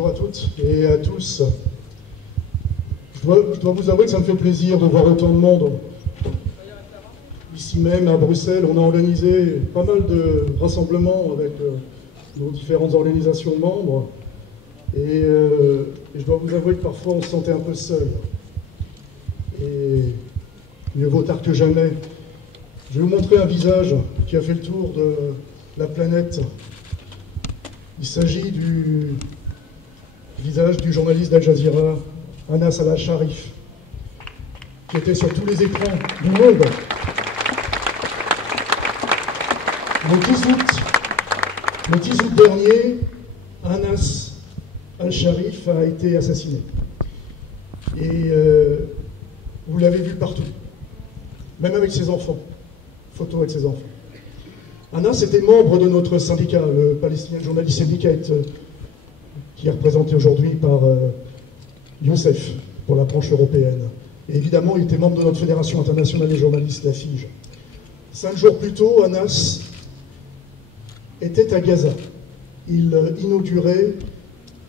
Bonjour à toutes et à tous. Je dois vous avouer que ça me fait plaisir de voir autant de monde. Ici même, à Bruxelles, on a organisé pas mal de rassemblements avec nos différentes organisations membres. Et je dois vous avouer que parfois on se sentait un peu seul. Et mieux vaut tard que jamais. Je vais vous montrer un visage qui a fait le tour de la planète. Il s'agit du visage du journaliste d'Al Jazeera, Anas Al-Sharif, qui était sur tous les écrans du monde. Le 10 août dernier, Anas Al-Sharif a été assassiné. Et vous l'avez vu partout, même avec ses enfants, photos avec ses enfants. Anas était membre de notre syndicat, le Palestinian Journalist Syndicate, qui est représenté aujourd'hui par Youssef, pour la branche européenne. Et évidemment, il était membre de notre Fédération internationale des journalistes, la FIJ. 5 jours plus tôt, Anas était à Gaza. Il inaugurait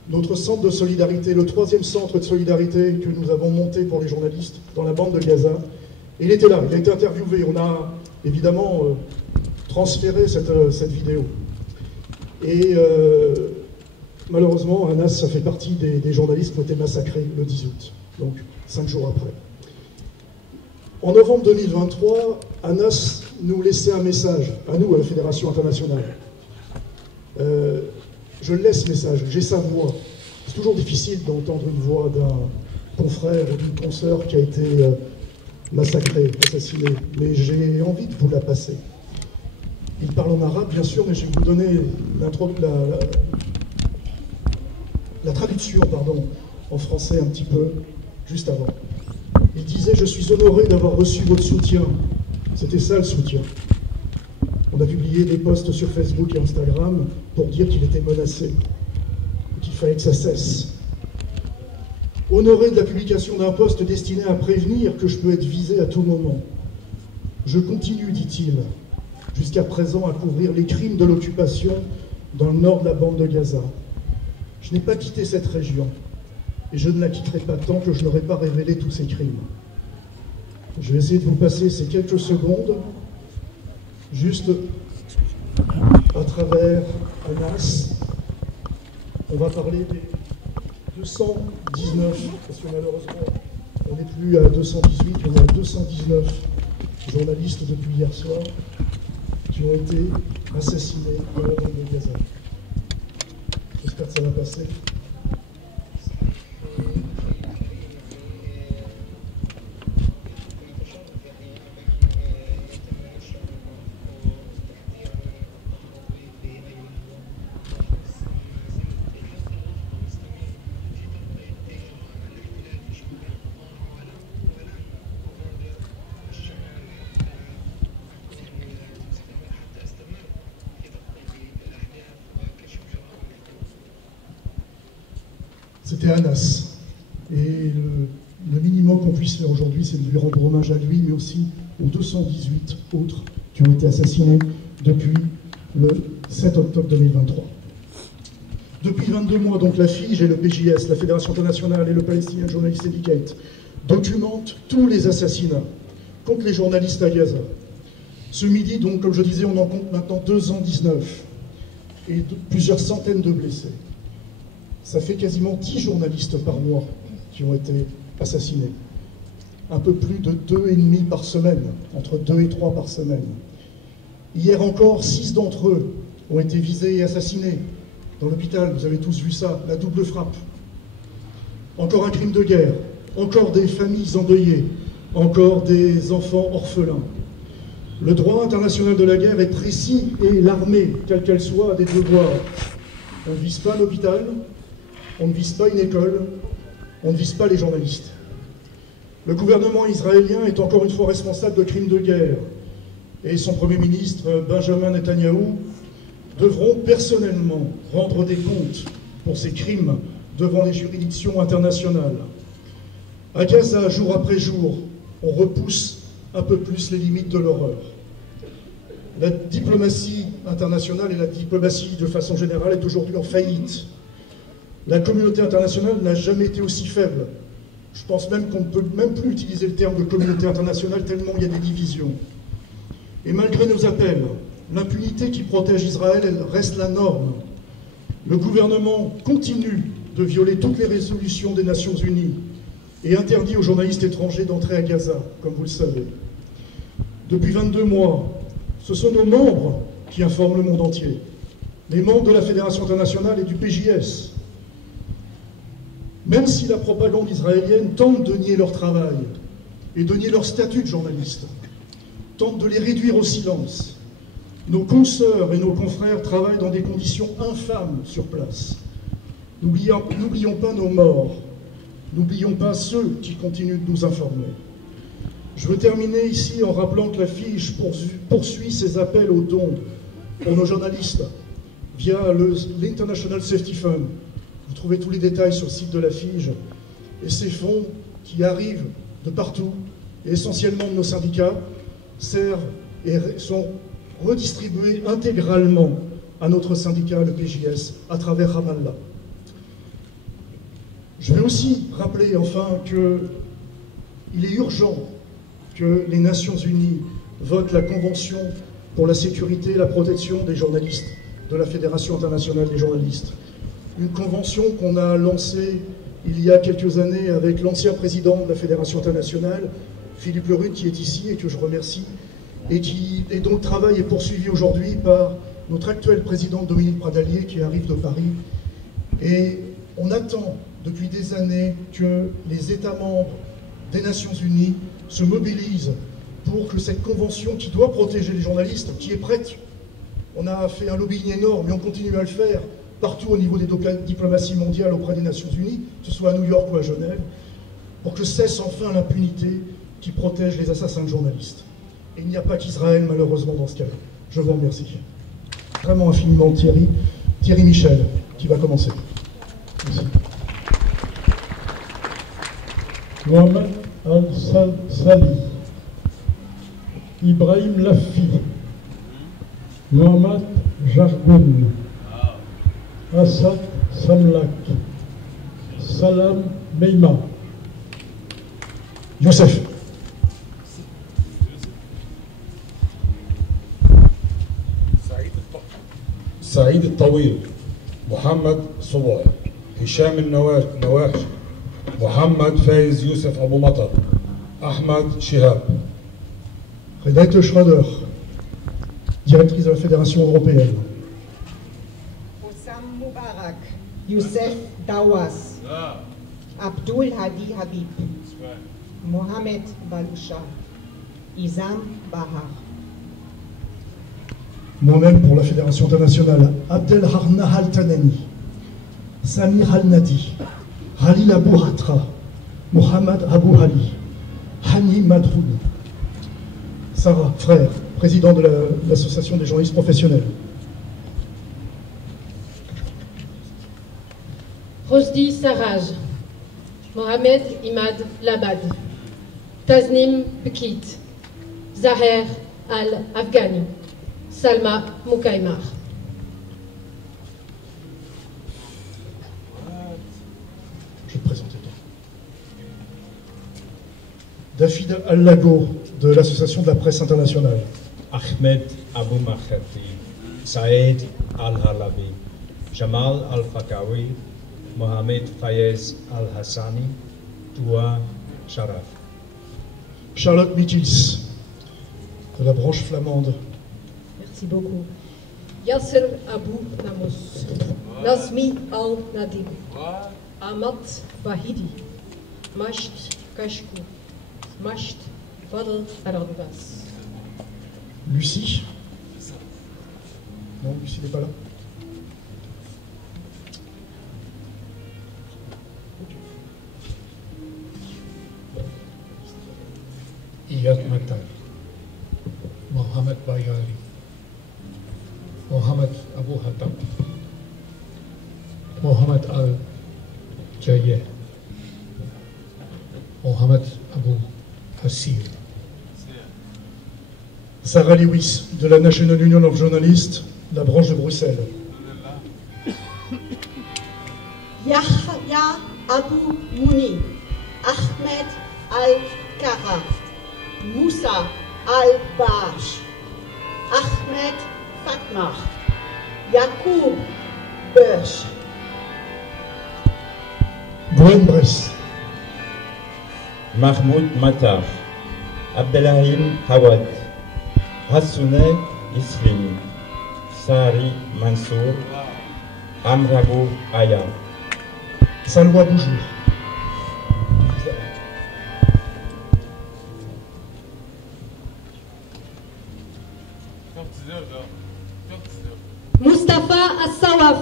notre centre de solidarité, le 3e centre de solidarité que nous avons monté pour les journalistes dans la bande de Gaza. Et il était là, il a été interviewé. On a évidemment transféré cette vidéo. Et malheureusement, Anas, ça fait partie des journalistes qui ont été massacrés le 10 août, donc 5 jours après. En novembre 2023, Anas nous laissait un message, à nous, à la Fédération internationale. Je laisse ce message, j'ai sa voix. C'est toujours difficile d'entendre une voix d'un confrère ou d'une consoeur qui a été massacré, assassiné, mais j'ai envie de vous la passer. Il parle en arabe, bien sûr, mais je vais vous donner la traduction, en français un petit peu, juste avant. Il disait « Je suis honoré d'avoir reçu votre soutien ». C'était ça le soutien. On a publié des posts sur Facebook et Instagram pour dire qu'il était menacé, qu'il fallait que ça cesse. Honoré de la publication d'un post destiné à prévenir que je peux être visé à tout moment. Je continue, dit-il, jusqu'à présent à couvrir les crimes de l'occupation dans le nord de la bande de Gaza. Je n'ai pas quitté cette région, et je ne la quitterai pas tant que je n'aurai pas révélé tous ces crimes. Je vais essayer de vous passer ces quelques secondes, juste à travers Anas. On va parler des 219, parce que malheureusement, on n'est plus à 218, on est à 219 journalistes depuis hier soir qui ont été assassinés dans la bande de Gaza. J'espère que ça va passer. C'était Anas. Et le minimum qu'on puisse faire aujourd'hui, c'est de lui rendre hommage à lui, mais aussi aux 218 autres qui ont été assassinés depuis le 7 octobre 2023. Depuis 22 mois, donc, la FIJ et le PJS, la Fédération internationale et le Palestinian Journalist Syndicate, documentent tous les assassinats contre les journalistes à Gaza. Ce midi, donc, comme je disais, on en compte maintenant 219 et plusieurs centaines de blessés. Ça fait quasiment 10 journalistes par mois qui ont été assassinés. Un peu plus de 2,5 par semaine, entre 2 et 3 par semaine. Hier encore, 6 d'entre eux ont été visés et assassinés. Dans l'hôpital, vous avez tous vu ça, la double frappe. Encore un crime de guerre, encore des familles endeuillées, encore des enfants orphelins. Le droit international de la guerre est précis et l'armée, quelle qu'elle soit, a des devoirs. On ne vise pas l'hôpital, on ne vise pas une école, on ne vise pas les journalistes. Le gouvernement israélien est encore une fois responsable de crimes de guerre et son Premier ministre, Benjamin Netanyahou, devront personnellement rendre des comptes pour ces crimes devant les juridictions internationales. À Gaza, jour après jour, on repousse un peu plus les limites de l'horreur. La diplomatie internationale et la diplomatie de façon générale est aujourd'hui en faillite. La communauté internationale n'a jamais été aussi faible. Je pense même qu'on ne peut même plus utiliser le terme de communauté internationale tellement il y a des divisions. Et malgré nos appels, l'impunité qui protège Israël, elle reste la norme. Le gouvernement continue de violer toutes les résolutions des Nations Unies et interdit aux journalistes étrangers d'entrer à Gaza, comme vous le savez. Depuis 22 mois, ce sont nos membres qui informent le monde entier, les membres de la Fédération internationale et du PJS. Même si la propagande israélienne tente de nier leur travail et de nier leur statut de journaliste, tente de les réduire au silence, nos consoeurs et nos confrères travaillent dans des conditions infâmes sur place. N'oublions pas nos morts, n'oublions pas ceux qui continuent de nous informer. Je veux terminer ici en rappelant que la FIGE poursuit ses appels aux dons pour nos journalistes via l'International Safety Fund. Vous trouvez tous les détails sur le site de la FIGE. Et ces fonds qui arrivent de partout, et essentiellement de nos syndicats, servent et sont redistribués intégralement à notre syndicat, le PJS, à travers Ramallah. Je vais aussi rappeler enfin qu'il est urgent que les Nations Unies votent la Convention pour la sécurité et la protection des journalistes de la Fédération internationale des journalistes. Une convention qu'on a lancée il y a quelques années avec l'ancien président de la Fédération internationale, Philippe Leruth, qui est ici et que je remercie, et dont le travail est poursuivi aujourd'hui par notre actuel président Dominique Pradalier, qui arrive de Paris. Et on attend depuis des années que les États membres des Nations Unies se mobilisent pour que cette convention qui doit protéger les journalistes, qui est prête, on a fait un lobbying énorme et on continue à le faire partout au niveau des diplomaties mondiales auprès des Nations Unies, que ce soit à New York ou à Genève, pour que cesse enfin l'impunité qui protège les assassins de journalistes. Et il n'y a pas qu'Israël, malheureusement, dans ce cas-là. Je vous remercie. Vraiment infiniment Thierry Michel, qui va commencer. Merci. Mohamed Al-Sali, Ibrahim Lafi, Mohamed Jargoun, Assad Samlak, Salam Meima, Youssef. سعيد الطويل، محمد صبعي، هشام النواحي، محمد فايز يوسف أبو مطر، أحمد شهاب. Renate Schroeder, directrice de la Fédération européenne. Hossam Moubarak, Youssef Dawas, Abdul Hadi Habib, Mohamed Baloucha, Izam Bahar. Moi-même pour la Fédération internationale, Abdel Harna Al-Tanani, Samir Al-Nadi, Halil Abou Hatra, Mohamed Abou Ali, Hani Madroun, Sarah, frère, président de l'association des journalistes professionnels. Rosdi Sarraj, Mohamed Imad Labad, Tasnim Bukit, Zaher Al-Afghani, Salma Moukaimar. Je vais te présenter. David Al-Lago, de l'Association de la presse internationale. Ahmed Abou Makhati, Saïd Al-Halabi, Jamal Al-Fakawi, Mohamed Fayez Al-Hassani, Toua Sharaf. Charlotte Michels, de la branche flamande. Merci beaucoup. Yasser Abou Namous, Nazmi Al-Nadim, Ahmad Bahidi, Masht Kashkou, Masht Fadl Arandas. Lucie. Non, Lucie n'est pas là. Iyad Matar, Mohamed Bayali, Mohamed Abu Hatab, Mohamed Al-Jayeh, Mohamed Abu Hassir. Sarah Lewis, de la National Union of Journalists, la branche de Bruxelles. Yahya Abu Mouni, Ahmed Al-Kara, Moussa Al-Bash, Ahmed Fatmah, Yacoub Berch, Gwen Bress, Mahmoud Matar, Abdelrahim Hawad, Hassoune Islimi, Sari Mansour, Amrabou Aya, Salwa Boujour, مصطفى الصوف،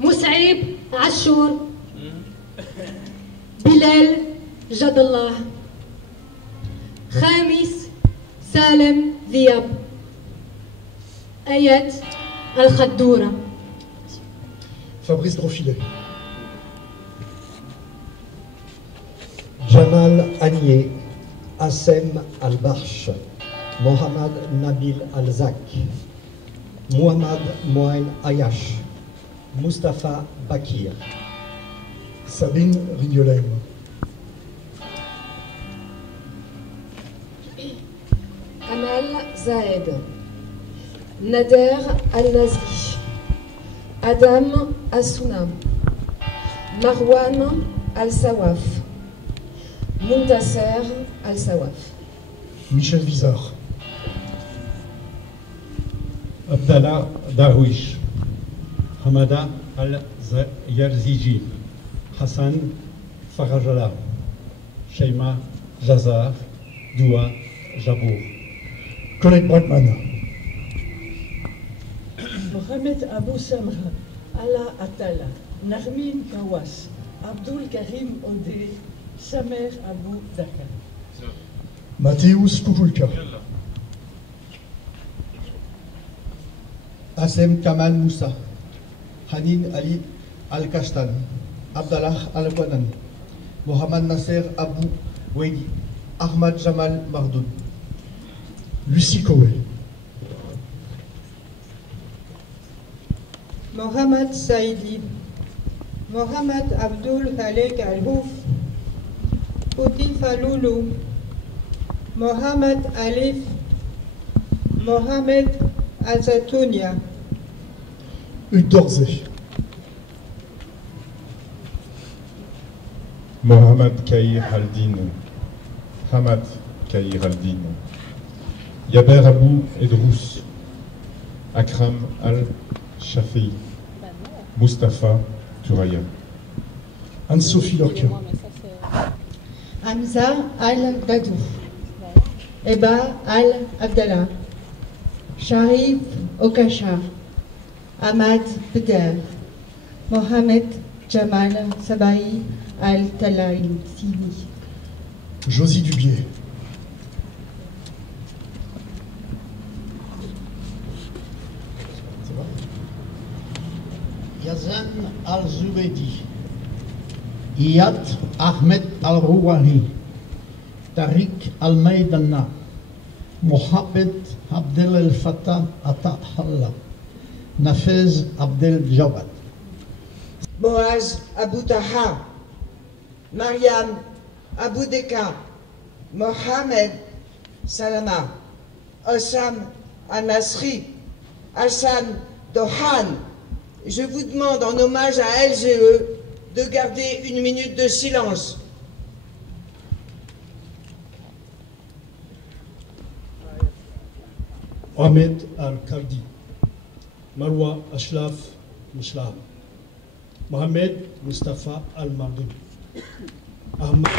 مسعيب عاشور، بلال جد الله، خامس سالم ذياب، آيات الخدورة، Fabrice Drofilet, Jamal Agnier, Assem Al-Barch, Mohamed Nabil Al-Zak, Mohamed Moine Ayash, Mustapha Bakir, Sabine Rignolem, Amal Zaed, Nader Al-Nazri, Adam Assouna, Marwan Al-Sawaf, Muntasser Al-Sawaf, Michel Vizard, Abdallah Darwish, Hamada Al-Yarziji, Hassan Farajala, Sheima Jazar, Doua Jabour, Colette Brackman, Mohamed Abou Samra, Ala Atala, Narmin Kawas, Abdul Karim Odeh, Samer Abou Daka. Mateusz Pupulka, Assem Kamal Moussa, Hanin Ali Al-Kastan, Abdallah Al-Kwanan, Mohamed Nasser Abou Weidi, Ahmad Jamal Mardoud, Lucie Cowell, Mohamed Saidi, Mohamed Abdul Khalek Al-Houf, Pouti Faloulou, Mohamed Alif, Mohamed Azatounia, Hugues Dorzé, Mohamed Kaïr Haldin, Hamad Kaïr Haldin, Yaber Abou Edrous, Akram Al-Shafi, Mustapha Touraya, Anne-Sophie Lorca, Hamza Al-Dadou, Eba Al-Abdallah, Sharif Okasha, Ahmad Beder, Mohamed Jamal Sabai Al-Talaïtini, Josie Dubier, Yazan Al-Zubeidi, Iyad Ahmed Al-Rouahi, Tariq Al-Maidana, Mohamed Abdel El-Fattah Atahalla, Nafez Abdel Jawad, Boaz Abou Taha, Mariam Abou Deka, Mohamed Salama, Osam Al-Nasri, Hassan Dohan. Je vous demande en hommage à LGE de garder 1 minute de silence. Ahmed Al-Kardi, Marwa Ashraf Muslam, Mohamed Mustafa Al-Mardoud, Ahmad